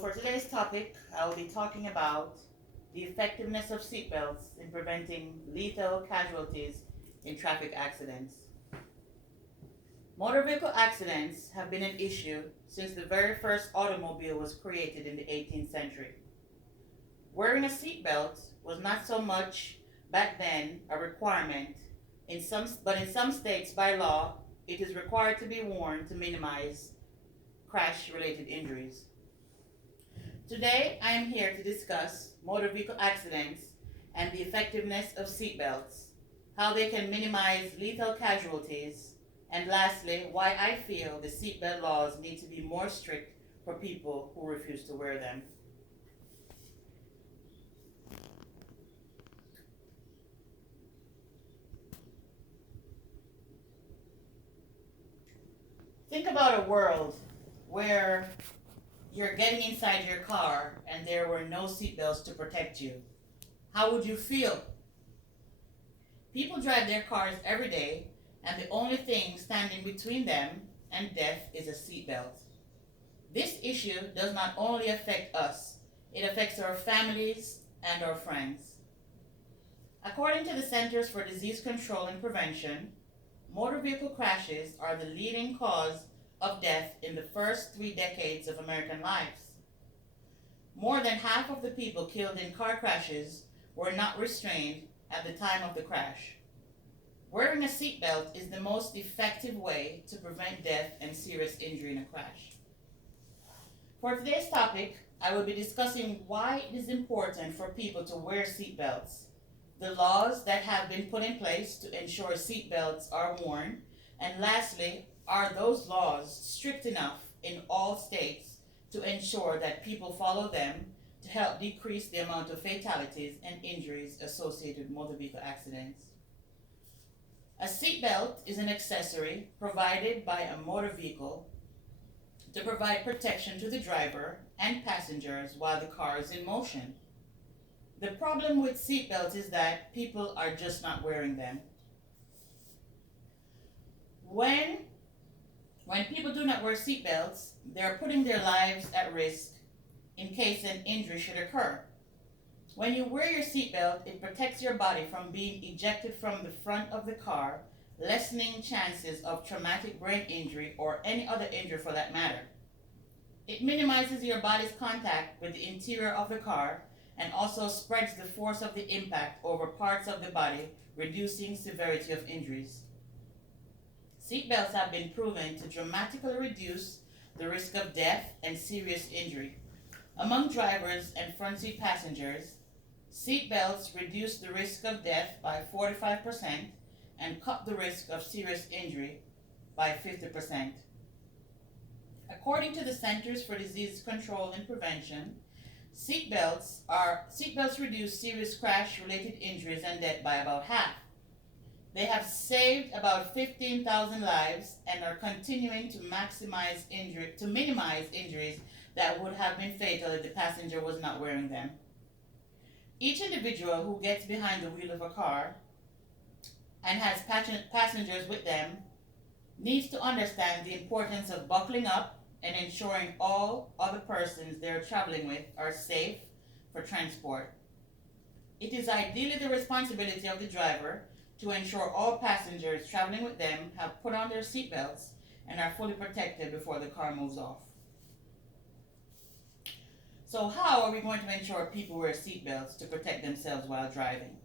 for today's topic, I will be talking about the effectiveness of seatbelts in preventing lethal casualties in traffic accidents. Motor vehicle accidents have been an issue since the very first automobile was created in the 18th century. Wearing a seatbelt was not so much back then a requirement, but in some states by law, it is required to be worn to minimize crash-related injuries. Today, I am here to discuss motor vehicle accidents and the effectiveness of seatbelts, how they can minimize lethal casualties, and lastly, why I feel the seatbelt laws need to be more strict for people who refuse to wear them. Think about a world where you're getting inside your car and there were no seatbelts to protect you. How would you feel? People drive their cars every day, and the only thing standing between them and death is a seatbelt. This issue does not only affect us, it affects our families and our friends. According to the Centers for Disease Control and Prevention, motor vehicle crashes are the leading cause of death in the first 3 decades of American lives. More than half of the people killed in car crashes were not restrained at the time of the crash. Wearing a seatbelt is the most effective way to prevent death and serious injury in a crash. For today's topic, I will be discussing why it is important for people to wear seatbelts, the laws that have been put in place to ensure seatbelts are worn, and lastly, are those laws strict enough in all states to ensure that people follow them to help decrease the amount of fatalities and injuries associated with motor vehicle accidents? A seatbelt is an accessory provided by a motor vehicle to provide protection to the driver and passengers while the car is in motion. The problem with seatbelts is that people are just not wearing them. When people do not wear seatbelts, they are putting their lives at risk in case an injury should occur. When you wear your seatbelt, it protects your body from being ejected from the front of the car, lessening chances of traumatic brain injury or any other injury for that matter. It minimizes your body's contact with the interior of the car and also spreads the force of the impact over parts of the body, reducing severity of injuries. Seatbelts have been proven to dramatically reduce the risk of death and serious injury. Among drivers and front seat passengers, seatbelts reduce the risk of death by 45% and cut the risk of serious injury by 50%. According to the Centers for Disease Control and Prevention, seatbelts reduce serious crash-related injuries and death by about half. They have saved about 15,000 lives and are continuing to minimize injuries that would have been fatal if the passenger was not wearing them. Each individual who gets behind the wheel of a car and has passengers with them needs to understand the importance of buckling up and ensuring all other persons they're traveling with are safe for transport. It is ideally the responsibility of the driver to ensure all passengers traveling with them have put on their seatbelts and are fully protected before the car moves off. So how are we going to ensure people wear seatbelts to protect themselves while driving?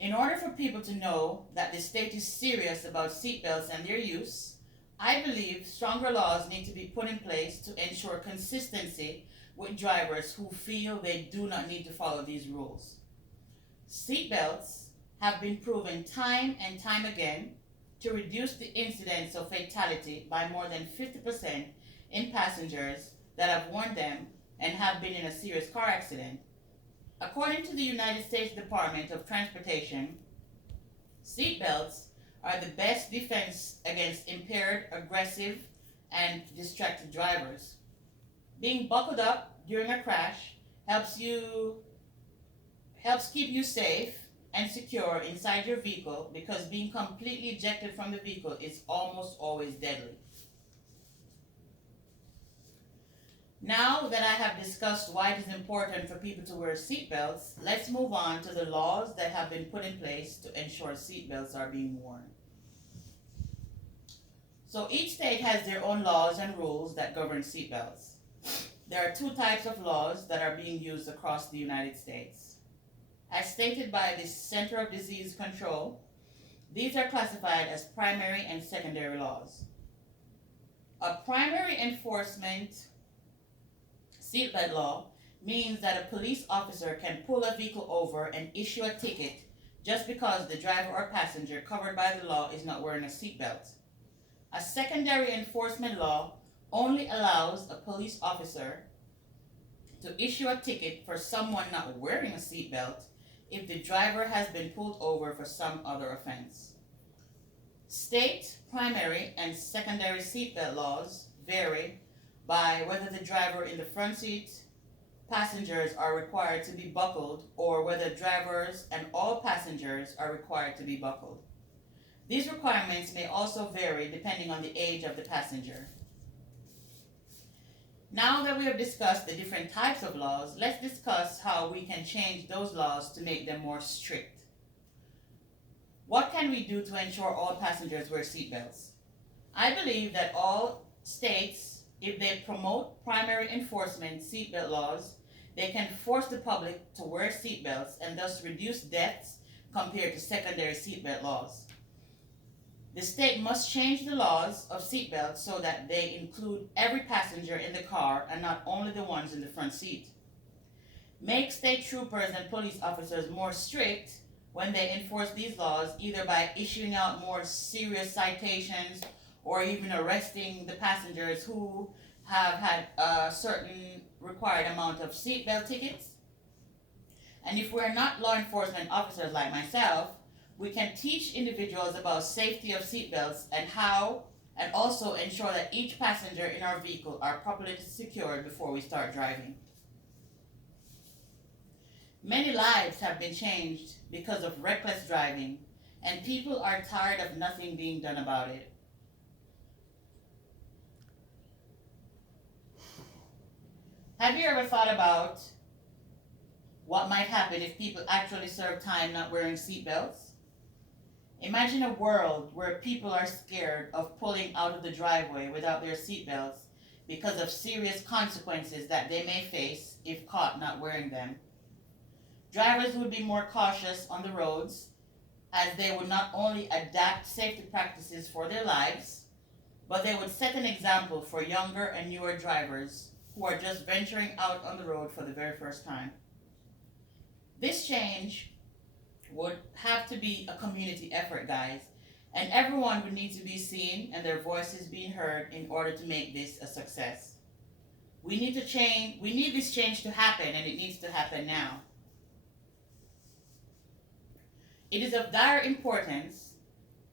In order for people to know that the state is serious about seatbelts and their use, I believe stronger laws need to be put in place to ensure consistency with drivers who feel they do not need to follow these rules. Seatbelts have been proven time and time again to reduce the incidence of fatality by more than 50% in passengers that have worn them and have been in a serious car accident. According to the United States Department of Transportation, seatbelts are the best defense against impaired, aggressive, and distracted drivers. Being buckled up during a crash helps keep you safe and secure inside your vehicle because being completely ejected from the vehicle is almost always deadly. Now that I have discussed why it is important for people to wear seatbelts, let's move on to the laws that have been put in place to ensure seatbelts are being worn. So each state has their own laws and rules that govern seatbelts. There are two types of laws that are being used across the United States. As stated by the Center of Disease Control, these are classified as primary and secondary laws. A primary enforcement seatbelt law means that a police officer can pull a vehicle over and issue a ticket just because the driver or passenger covered by the law is not wearing a seatbelt. A secondary enforcement law only allows a police officer to issue a ticket for someone not wearing a seatbelt if the driver has been pulled over for some other offense. State primary and secondary seatbelt laws vary by whether the driver in the front seat passengers are required to be buckled or whether drivers and all passengers are required to be buckled. These requirements may also vary depending on the age of the passenger. Now that we have discussed the different types of laws, let's discuss how we can change those laws to make them more strict. What can we do to ensure all passengers wear seatbelts? I believe that all states, if they promote primary enforcement seatbelt laws, they can force the public to wear seatbelts and thus reduce deaths compared to secondary seatbelt laws. The state must change the laws of seatbelts so that they include every passenger in the car and not only the ones in the front seat. Make state troopers and police officers more strict when they enforce these laws, either by issuing out more serious citations or even arresting the passengers who have had a certain required amount of seatbelt tickets. And if we're not law enforcement officers like myself, we can teach individuals about safety of seatbelts and also ensure that each passenger in our vehicle are properly secured before we start driving. Many lives have been changed because of reckless driving, and people are tired of nothing being done about it. Have you ever thought about what might happen if people actually serve time not wearing seatbelts? Imagine a world where people are scared of pulling out of the driveway without their seatbelts because of serious consequences that they may face if caught not wearing them. Drivers would be more cautious on the roads, as they would not only adapt safety practices for their lives, but they would set an example for younger and newer drivers who are just venturing out on the road for the very first time. This change would have to be a community effort, guys, and everyone would need to be seen and their voices being heard in order to make this a success. We need this change to happen, and it needs to happen now. It is of dire importance,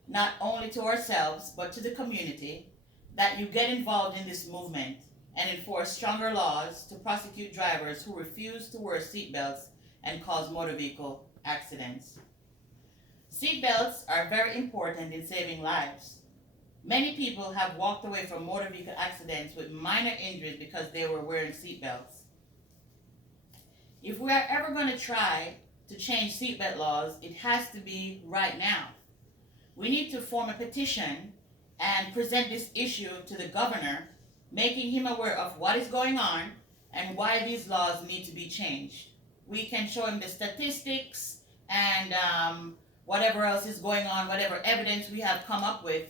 not only to ourselves, but to the community, that you get involved in this movement and enforce stronger laws to prosecute drivers who refuse to wear seatbelts and cause motor vehicle accidents. Seatbelts are very important in saving lives. Many people have walked away from motor vehicle accidents with minor injuries because they were wearing seatbelts. If we are ever going to try to change seatbelt laws, it has to be right now. We need to form a petition and present this issue to the governor, making him aware of what is going on and why these laws need to be changed. We can show him the statistics and whatever else is going on, whatever evidence we have come up with,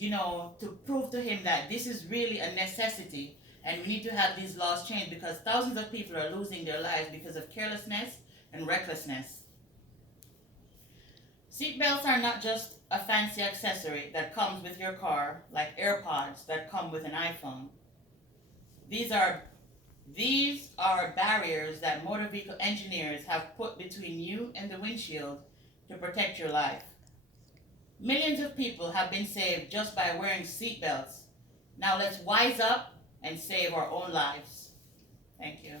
to prove to him that this is really a necessity and we need to have these laws changed because thousands of people are losing their lives because of carelessness and recklessness. Seatbelts are not just a fancy accessory that comes with your car, like AirPods that come with an iPhone. These are barriers that motor vehicle engineers have put between you and the windshield to protect your life. Millions of people have been saved just by wearing seatbelts. Now let's wise up and save our own lives. Thank you.